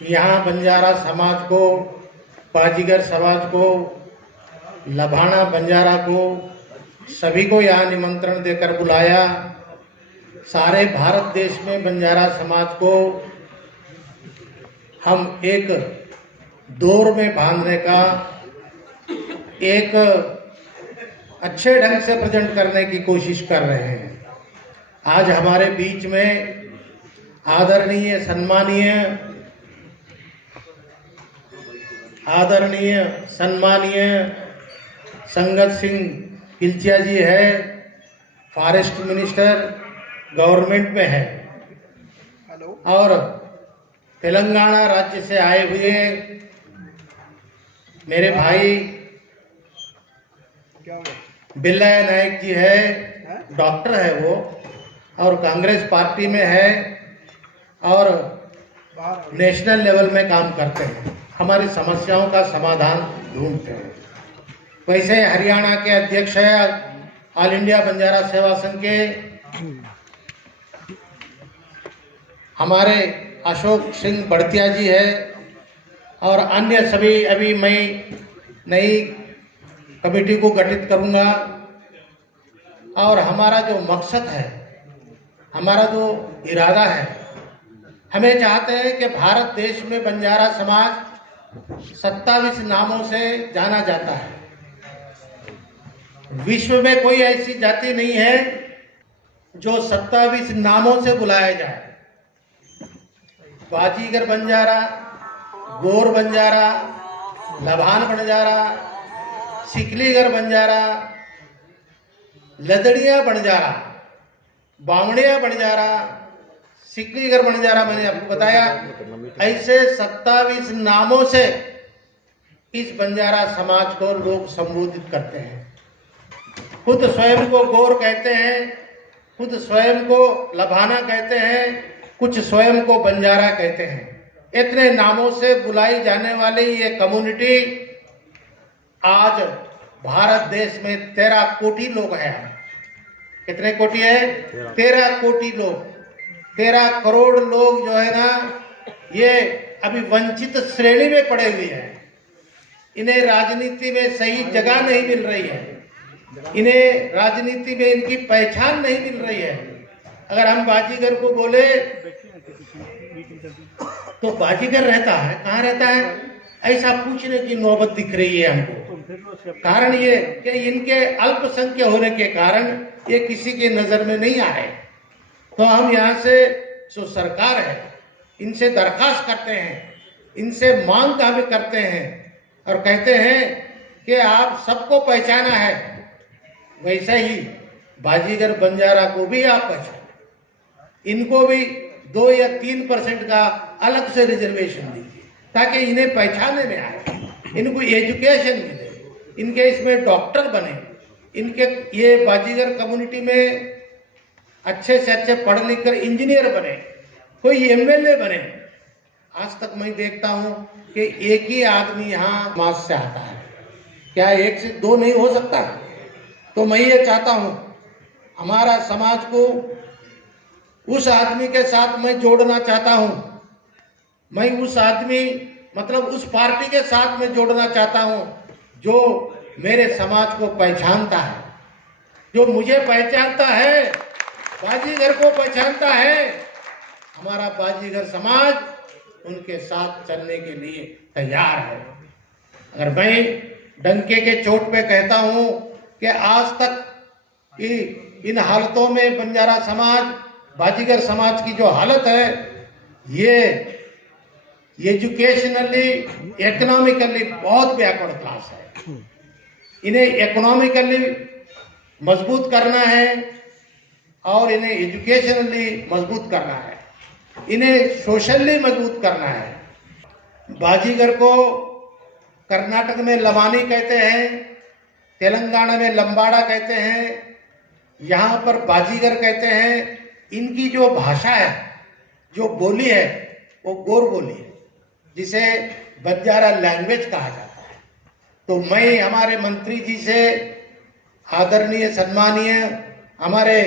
यहाँ बंजारा समाज को, बाजीगर समाज को, लभाना बंजारा को, सभी को यहाँ निमंत्रण देकर बुलाया। सारे भारत देश में बंजारा समाज को हम एक दौर में बांधने का, एक अच्छे ढंग से प्रेजेंट करने की कोशिश कर रहे हैं। आज हमारे बीच में आदरणीय सम्मानीय संगत सिंह किलचिया जी है, फॉरेस्ट मिनिस्टर गवर्नमेंट में है, और तेलंगाना राज्य से आए हुए मेरे भाई बिल्लाया नायक जी है, डॉक्टर है वो, और कांग्रेस पार्टी में है और नेशनल लेवल में काम करते हैं, हमारी समस्याओं का समाधान ढूंढते हैं। वैसे हरियाणा के अध्यक्ष है ऑल इंडिया बंजारा सेवा संघ के हमारे अशोक सिंह बड़तिया जी है, और अन्य सभी। अभी मैं नई कमेटी को गठित करूंगा, और हमारा जो मकसद है, हमारा जो इरादा है, हमें चाहते हैं कि भारत देश में बंजारा समाज 27 नामों से जाना जाता है। विश्व में कोई ऐसी जाति नहीं है जो 27 नामों से बुलाया जाए। बाजीगर बंजारा, गोर बंजारा, लभान बंजारा, सिकलीगर बंजारा, लदड़िया बंजारा, बामणिया बंजारा, सिकलीगर बंजारा, मैंने आपको बताया। ऐसे 27 नामों से इस बंजारा समाज को लोग संबोधित करते हैं। खुद स्वयं को गोर कहते हैं, खुद स्वयं को लभाना कहते हैं, कुछ स्वयं को बंजारा कहते हैं। इतने नामों से बुलाई जाने वाली ये कम्युनिटी आज भारत देश में 13 कोटि लोग हैं। कितने कोटि है? 13 कोटि लोग, 13 करोड़ लोग जो है ना, ये अभी वंचित श्रेणी में पड़े हुए हैं। इन्हें राजनीति में सही जगह नहीं मिल रही है, इन्हें राजनीति में इनकी पहचान नहीं मिल रही है। अगर हम बाजीगर को बोले तो बाजीगर रहता है, कहाँ रहता है, ऐसा पूछने की नौबत दिख रही है हमको। कारण ये कि इनके अल्पसंख्य होने के कारण ये किसी के नजर में नहीं आए। तो हम यहाँ से जो सरकार है, इनसे दरखास्त करते हैं, इनसे मांग हम करते हैं और कहते हैं कि आप सबको पहचाना है, वैसे ही बाजीगर बंजारा को भी आप पहचाने, इनको भी 2 या 3% का अलग से रिजर्वेशन दीजिए ताकि इन्हें पहचाने में आए, इनको एजुकेशन मिले, इनके इसमें डॉक्टर बने, इनके ये बाजीगर कम्युनिटी में अच्छे से अच्छे पढ़ लिख कर इंजीनियर बने, कोई एमएलए बने। आज तक मैं देखता हूं कि एक ही आदमी यहाँ समाज से आता है, क्या 1 से 2 नहीं हो सकता? तो मैं ये चाहता हूं हमारा समाज को उस आदमी के साथ मैं जोड़ना चाहता हूं, मैं उस आदमी मतलब उस पार्टी के साथ मैं जोड़ना चाहता हूं जो मेरे समाज को पहचानता है, जो मुझे पहचानता है, बाजीगर को पहचानता है। हमारा बाजीगर समाज उनके साथ चलने के लिए तैयार है। अगर मैं डंके के चोट पे कहता हूं कि आज तक इन हालतों में बंजारा समाज, बाजीगर समाज की जो हालत है, ये एजुकेशनली, इकोनॉमिकली बहुत बैकवर्ड क्लास है। इन्हें इकोनॉमिकली मजबूत करना है और इन्हें एजुकेशनली मजबूत करना है, इन्हें सोशली मजबूत करना है। बाजीगर को कर्नाटक में लवानी कहते हैं, तेलंगाना में लंबाड़ा कहते हैं, यहाँ पर बाजीगर कहते हैं। इनकी जो भाषा है, जो बोली है, वो गोर बोली है, जिसे बंजारा लैंग्वेज कहा जाता है। तो मैं हमारे मंत्री जी से, आदरणीय सम्मानीय हमारे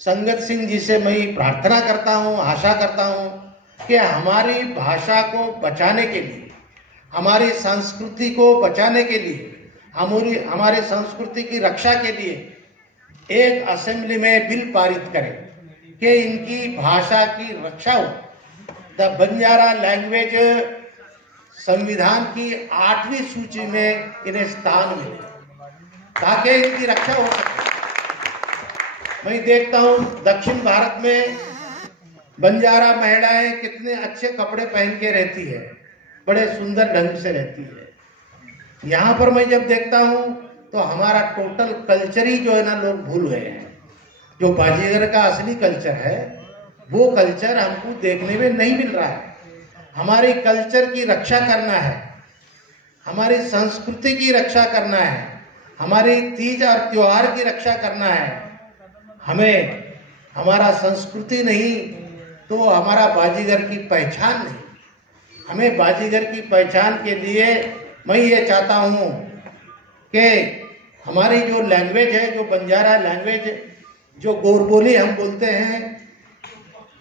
संगत सिंह जी से मैं प्रार्थना करता हूँ, आशा करता हूँ कि हमारी भाषा को बचाने के लिए, हमारी संस्कृति को बचाने के लिए, हमारी संस्कृति की रक्षा के लिए एक असेंबली में बिल पारित करें कि इनकी भाषा की रक्षा हो। द बंजारा लैंग्वेज संविधान की 8वीं सूची में इन्हें स्थान मिले ताकि इनकी रक्षा हो सके। मैं देखता हूँ दक्षिण भारत में बंजारा महिलाएं कितने अच्छे कपड़े पहन के रहती है, बड़े सुंदर ढंग से रहती है। यहाँ पर मैं जब देखता हूँ तो हमारा टोटल कल्चर ही जो है ना लोग भूल गए हैं। जो बाजीगर का असली कल्चर है वो कल्चर हमको देखने में नहीं मिल रहा है। हमारी कल्चर की रक्षा करना है, हमारी संस्कृति की रक्षा करना है, हमारी तीज और त्योहार की रक्षा करना है। हमें हमारा संस्कृति नहीं तो हमारा बाजीगर की पहचान नहीं। हमें बाजीगर की पहचान के लिए मैं ये चाहता हूँ कि हमारी जो लैंग्वेज है, जो बंजारा लैंग्वेज, जो गोरबोली हम बोलते हैं,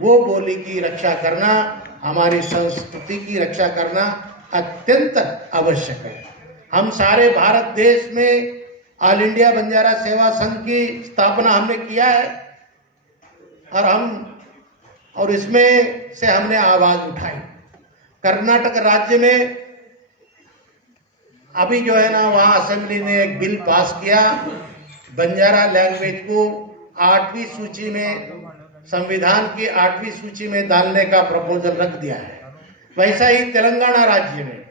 वो बोली की रक्षा करना, हमारी संस्कृति की रक्षा करना अत्यंत आवश्यक है। हम सारे भारत देश में ऑल इंडिया बंजारा सेवा संघ की स्थापना हमने किया है और इसमें से हमने आवाज उठाई। कर्नाटक राज्य में अभी जो है ना वहाँ असेंबली ने एक बिल पास किया, बंजारा लैंग्वेज को 8वीं सूची में, संविधान की 8वीं सूची में डालने का प्रपोजल रख दिया है। वैसा ही तेलंगाना राज्य में,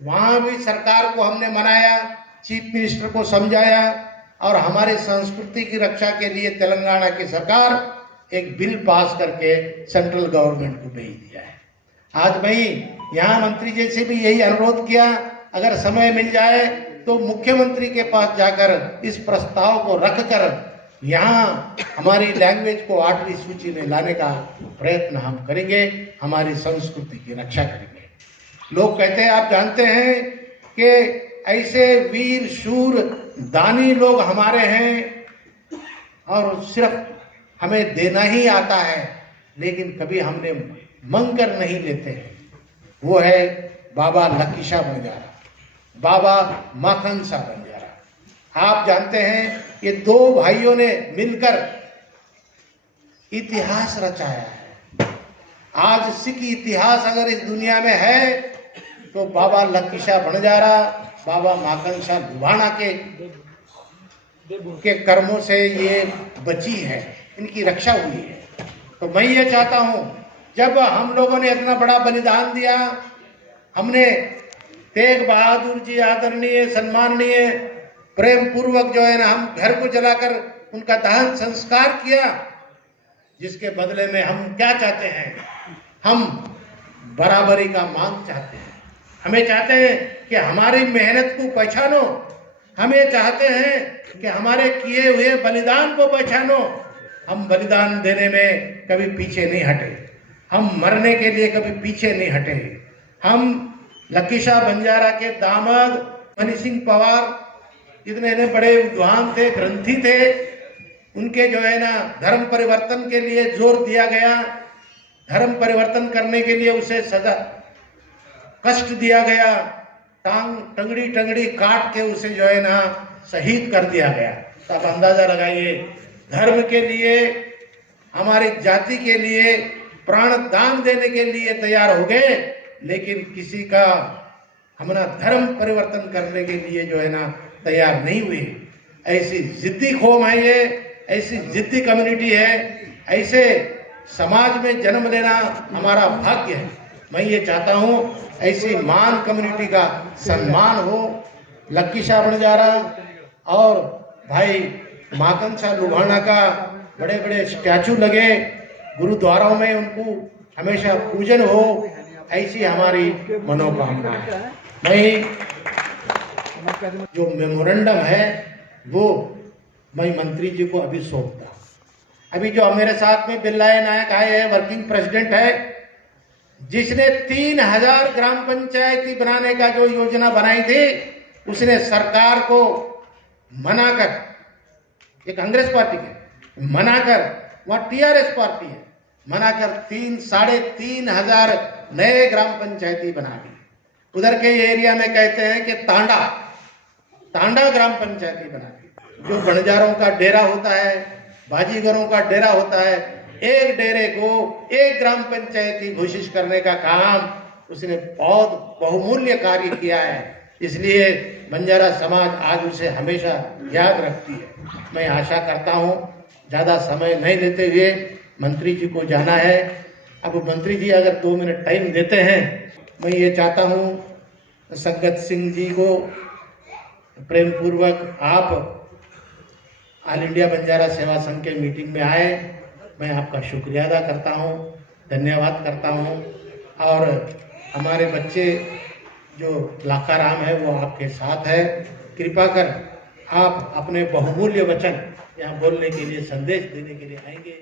वहाँ भी सरकार को हमने मनाया, चीफ मिनिस्टर को समझाया और हमारी संस्कृति की रक्षा के लिए तेलंगाना की सरकार एक बिल पास करके सेंट्रल गवर्नमेंट को भेज दिया है। आज मैं यहाँ मंत्री जी से भी यही अनुरोध किया, अगर समय मिल जाए तो मुख्यमंत्री के पास जाकर इस प्रस्ताव को रखकर यहाँ हमारी लैंग्वेज को 8वीं सूची में लाने का प्रयत्न हम करेंगे, हमारी संस्कृति की रक्षा करेंगे। लोग कहते हैं, आप जानते हैं कि ऐसे वीर शूर दानी लोग हमारे हैं और सिर्फ हमें देना ही आता है, लेकिन कभी हमने मंग कर नहीं लेते हैं। वो है बाबा लकी शाह बंजारा, बाबा माखन शाह बंजारा। आप जानते हैं ये दो भाइयों ने मिलकर इतिहास रचाया है। आज सिख इतिहास अगर इस दुनिया में है तो बाबा लकी शाह बंजारा, बाबा माखन शाह लुभाना के कर्मों से ये बची है, इनकी रक्षा हुई है। तो मैं ये चाहता हूँ, जब हम लोगों ने इतना बड़ा बलिदान दिया, हमने तेग बहादुर जी आदरणीय सम्माननीय प्रेम पूर्वक जो है ना हम घर को जलाकर उनका दहन संस्कार किया, जिसके बदले में हम क्या चाहते हैं? हम बराबरी का मांग चाहते हैं। हमें चाहते हैं कि हमारी मेहनत को पहचानो, हमें चाहते हैं कि हमारे किए हुए बलिदान को पहचानो। हम बलिदान देने में कभी पीछे नहीं हटे, हम मरने के लिए कभी पीछे नहीं हटे। हम लकी शाह बंजारा के दामाद मनी सिंह पवार इतने बड़े विद्वान थे, ग्रंथी थे, उनके जो है ना धर्म परिवर्तन के लिए जोर दिया गया। धर्म परिवर्तन करने के लिए उसे सजा कष्ट दिया गया, टंगड़ी काट के उसे जो है ना शहीद कर दिया गया। तो आप अंदाजा लगाइए, धर्म के लिए, हमारी जाति के लिए प्राण दान देने के लिए तैयार हो गए, लेकिन किसी का हमारा धर्म परिवर्तन करने के लिए जो है ना तैयार नहीं हुए। ऐसी जिद्दी कौम है ये, ऐसी जिद्दी कम्युनिटी है, ऐसे समाज में जन्म लेना हमारा भाग्य है। मैं ये चाहता हूँ ऐसी मान कम्युनिटी का सम्मान हो। लकी शाह बंजारा और भाई माखन शाह लुभाना का बड़े बड़े स्टैचू लगे, गुरुद्वारों में उनको हमेशा पूजन हो, ऐसी हमारी मनोकामना है। मैं जो मेमोरेंडम है वो मैं मंत्री जी को अभी सौंपता। अभी जो मेरे साथ में बिल्लाय नायक आए हैं, वर्किंग प्रेसिडेंट है, जिसने 3000 ग्राम पंचायती बनाने का जो योजना बनाई थी, उसने सरकार को मनाकर, ये कांग्रेस पार्टी के मनाकर, वहाँ टीआरएस पार्टी है, बनाकर 3,500 नए ग्राम पंचायती बना दी। उधर के एरिया में कहते हैं कि तांडा ग्राम पंचायती बना दी। जो बंजारों का डेरा होता है, बाजीगरों का डेरा होता है, एक डेरे को एक ग्राम पंचायती घोषित करने का काम उसने बहुत बहुमूल्य कार्य किया है। इसलिए बंजारा समाज आज उसे हमेशा याद रखती है। मैं आशा करता हूँ, ज़्यादा समय नहीं लेते हुए मंत्री जी को जाना है। अब मंत्री जी अगर 2 मिनट टाइम देते हैं, मैं ये चाहता हूँ संगत सिंह जी को प्रेम पूर्वक आप ऑल इंडिया बंजारा सेवा संघ के मीटिंग में आए। मैं आपका शुक्रिया अदा करता हूँ, धन्यवाद करता हूँ। और हमारे बच्चे जो लाखाराम है वो आपके साथ है। कृपा कर आप अपने बहुमूल्य वचन यहाँ बोलने के लिए, संदेश देने के लिए आएंगे।